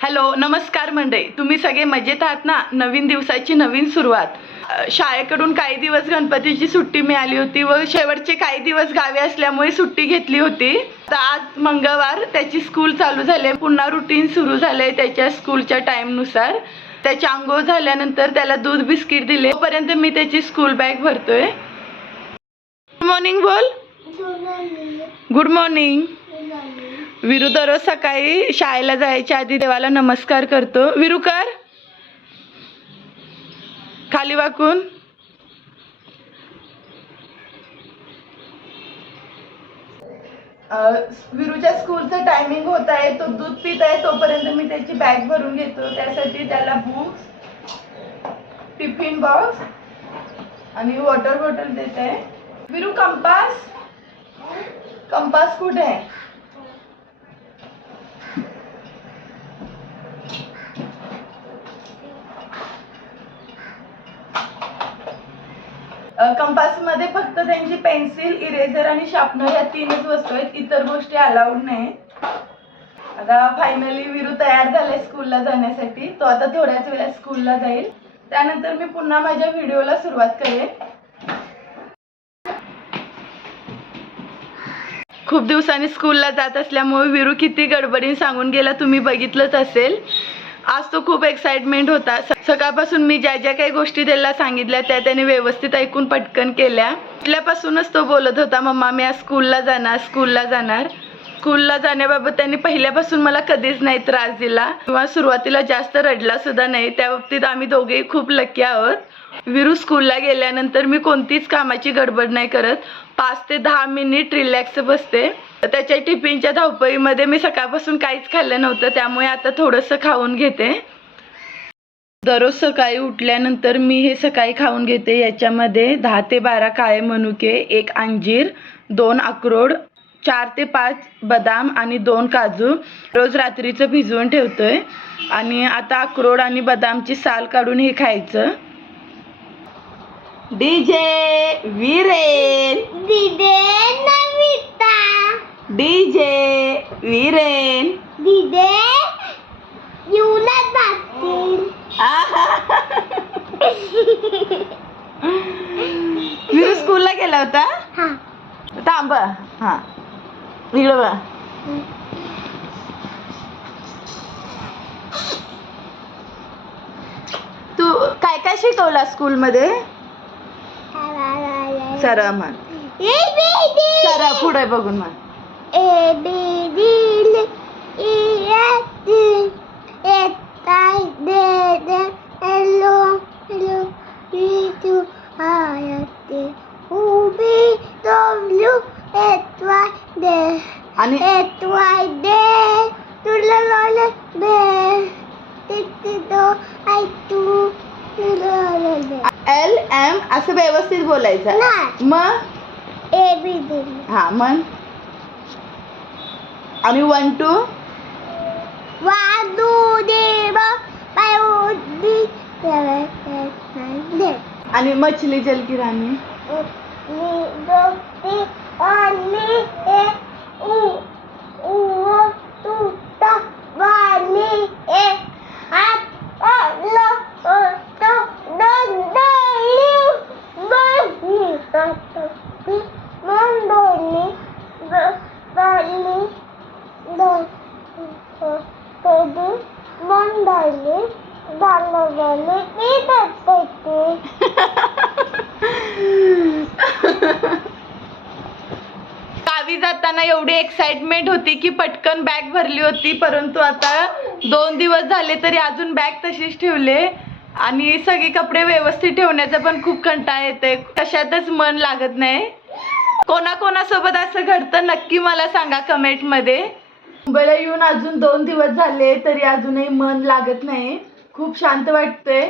Hello नमस्कार मंडळी. तुम्ही सगळे मजेत आहात ना? नवीन दिवसाची नवीन सुरुवात. शाळेकडून काही दिवस गणपतीची सुट्टी मिळाली होती व शेवटचे काही दिवस गावी असल्यामुळे सुट्टी घेतली होती. तर आज मंगळवार त्याची स्कूल चालू झाली. पुन्हा रुटीन सुरू झालंय त्याच्या स्कूलच्या टाईमनुसार त्याची आंघोळ झाल्यानंतर त्याला दूध बिस्किट दिले. तोपर्यंत मी त्याची स्कूल बॅग भरतोय. गुड मॉर्निंग बोल. गुड मॉर्निंग विरू दररोज सकाळी शाळेला जायच्या आधी देवाला नमस्कार करतो. विरू कर खाली वाकून. विरूच्या स्कूलचं टायमिंग होत आहे तो दूध पित आहे तोपर्यंत मी त्याची बॅग भरून घेतो. त्यासाठी त्याला बुक्स टिफिन बॉक्स आणि वॉटर बॉटल देत. आहे विरू कंपास कंपास कुठे आहे? कंपासमध्ये फक्त त्यांची पेन्सिल इरेझर आणि शार्पनर या तीनच वस्तू आहेत. इतर गोष्टी अलाउड नाही. आता फायनली विरू तयार झालाय स्कूलला जाण्यासाठी. तो आता थोड्याच वेळात स्कूलला जाईल. त्यानंतर मी पुन्हा माझ्या व्हिडिओला सुरुवात करेन. खूप दिवसांनी स्कूलला जात असल्यामुळे विरू किती गडबडीने सांगून गेला तुम्ही बघितलंच असेल. आज तो खूप एक्साइटमेंट होता. सकाळपासून मी ज्या ज्या काही गोष्टी त्याला सांगितल्या त्या त्याने व्यवस्थित ऐकून पटकन केल्या. उठल्यापासूनच तो बोलत होता मम्मा मी आज स्कूलला जाणार स्कूलला जाणार. स्कूलला जाण्याबाबत त्यांनी पहिल्यापासून मला कधीच नाही त्रास दिला. किंवा सुरुवातीला जास्त रडला सुद्धा नाही. त्या बाबतीत आम्ही दोघेही खूप लकी आहोत. विरू स्कूलला गेल्यानंतर मी कोणतीच कामाची गडबड नाही करत. पाच ते दहा मिनिट रिलॅक्स बसते. त्याच्या टिफिनच्या धावपळीमध्ये मी सकाळपासून काहीच खाल्लं नव्हतं. त्यामुळे आता थोडंसं खाऊन घेते. दररोज सकाळी उठल्यानंतर मी हे सकाळी खाऊन घेते. याच्यामध्ये दहा ते बारा काळे मनुके एक अंजीर दोन अक्रोड चार ते पाच बदाम आणि दोन काजू रोज रात्रीचं भिजवून ठेवतोय. आणि आता अक्रोड आणि बदामची साल काढून हे खायचं. डीजे विरेन. दिदे नमिता. डीजे विरेन. दिदे येऊला जातील विरू स्कूलला गेला होता? हा. थांब. हा. इकडं बघ. तू काय काय शिकवला स्कूलमध्ये? सरळ म्हण ए बी डी सरळ पुढे बघून म्हण A B D E F G H I day day hello hello B two I T U B W X Y D आणि X Y D तुला लाल बे टिक दो आय टू तुला एल एम असं व्यवस्थित बोलायचं. मग ए बी डी हा म्हण. आणि one two eight, nine, ten. आणि मछली जल की राणी Ni, da, lo, मन ni, pi, da, da, di. गावी जाताना एवढी एक्साइटमेंट होती की पटकन बॅग भरली होती परंतु आता दोन दिवस झाले तरी अजून बॅग तशीच ठेवले आणि सगळे कपडे व्यवस्थित ठेवण्याचा पण खूप कंटाळा येते कशातच मन लागत नाही. कोणाकोणासोबत असं घडतं नक्की मला सांगा कमेंटमध्ये. मुंबईला येऊन अजून दोन दिवस झाले तरी अजूनही मन लागत नाही. खूप शांत वाटतंय.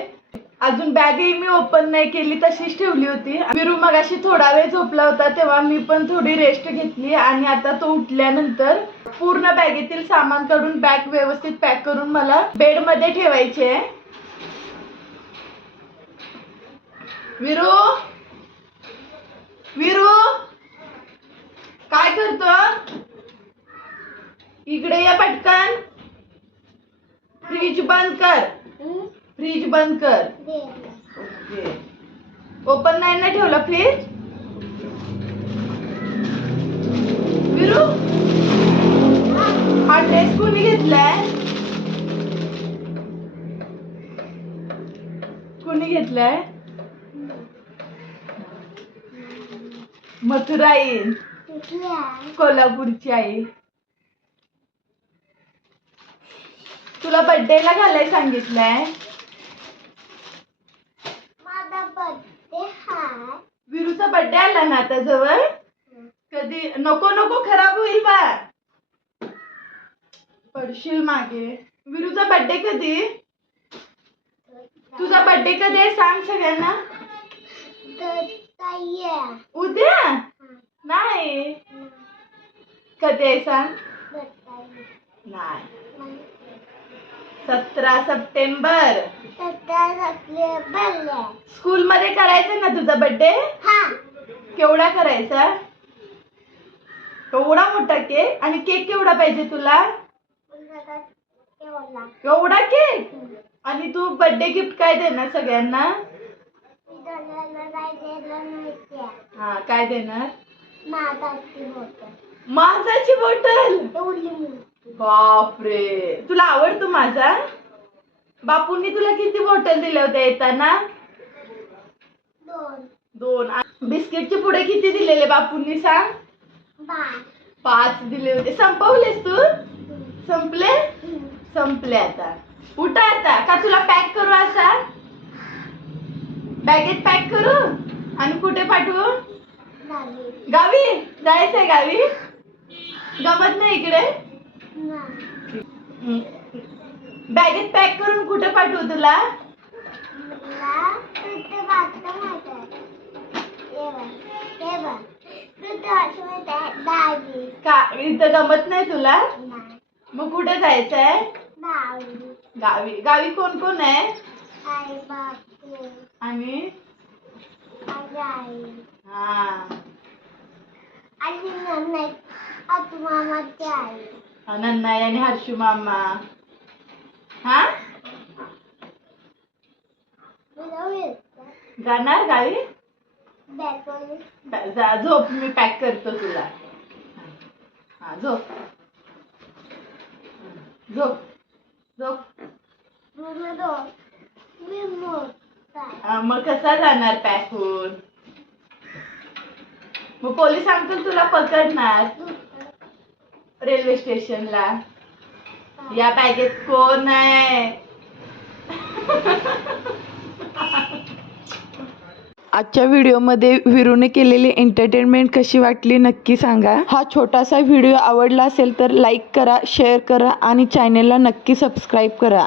अजून बॅगही मी ओपन नाही केली तशीच ठेवली होती. विरू मगाशी थोडा वेळ झोपला होता तेव्हा मी पण थोडी रेस्ट घेतली आणि आता तो उठल्यानंतर पूर्ण बॅगेतील सामान काढून बॅग व्यवस्थित पॅक करून मला बेडमध्ये ठेवायचे आहे. विरू? विरू? काय करतो इकडे या पटकन. फ्रीज बंद कर. फ्रीज बंद कर. ओके. ओपन नाही ना ठेवलं फ्रीज? विरू? हा ड्रेस कोणी घेतलाय? कोणी घेतलाय? मथुराई. कुठली आहे? कोल्हापूरची आई. तुला बर्थडेला घालाय सांगितलंय? बर्थडे विरूचा बर्थडे आला ना आता जवळ? कधी? नको नको खराब होईल बा पडशील मागे. विरूचा बर्थडे कधी? तुझा बर्थडे कधी आहे सांग सगळ्यांना. उद्या? हं. नाही. कधी आहे सांग. नाही. सतरा सप्टेंबर. स्कूल मध्ये करायचा ना तुझा बर्थडे हा. केवढा करायचा? एवढा मोठा केक? आणि केक केवढा पाहिजे तुला? केवढा एवढा केक? आणि तू बर्थडे गिफ्ट काय देणार सगळ्यांना मी दोनाला नाही दिलं माहिती आहे हा काय देणार? माझाची बोट. माझाची बॉटल बापरे. तुला आवडतो माझा? बापूंनी तुला किती बॉटल दिल्या होत्या येताना? दोन. बिस्किटचे पुढे किती दिलेले बापूंनी सांग? पाच. दिले होते. संपवलेस तू? संपले? संपले आता. उठा आता. का तुला पॅक करू असा? बॅगेत पॅक करू आणि कुठे पाठवू? गावी. जायचंय गावी? गमत नाही इकडे? बॅगेत पॅक करून कुठे पाठवू तुला? का इथं गमत नाही तुला? मग कुठे जायचंय? गावी. गावी. कोण कोण आहे? आणि? हा. नन्नाई आणि हर्षू मामा. हा? जाणार गावी? जा झोप मी पॅक करतो तुला. हा झोप. झोप. झोप. मोठा हा, मग कसा जाणार पॅकून? मग पोलीस अंकल तुला पकडणार. रेल्वे स्टेशनला. या बॅगेत कोण आहे? आजच्या व्हिडिओमध्ये विरूने केलेली एंटरटेनमेंट कशी वाटली नक्की सांगा. हा छोटासा व्हिडिओ आवडला असेल तर लाईक करा शेअर करा आणि चॅनेलला नक्की सबस्क्राईब करा.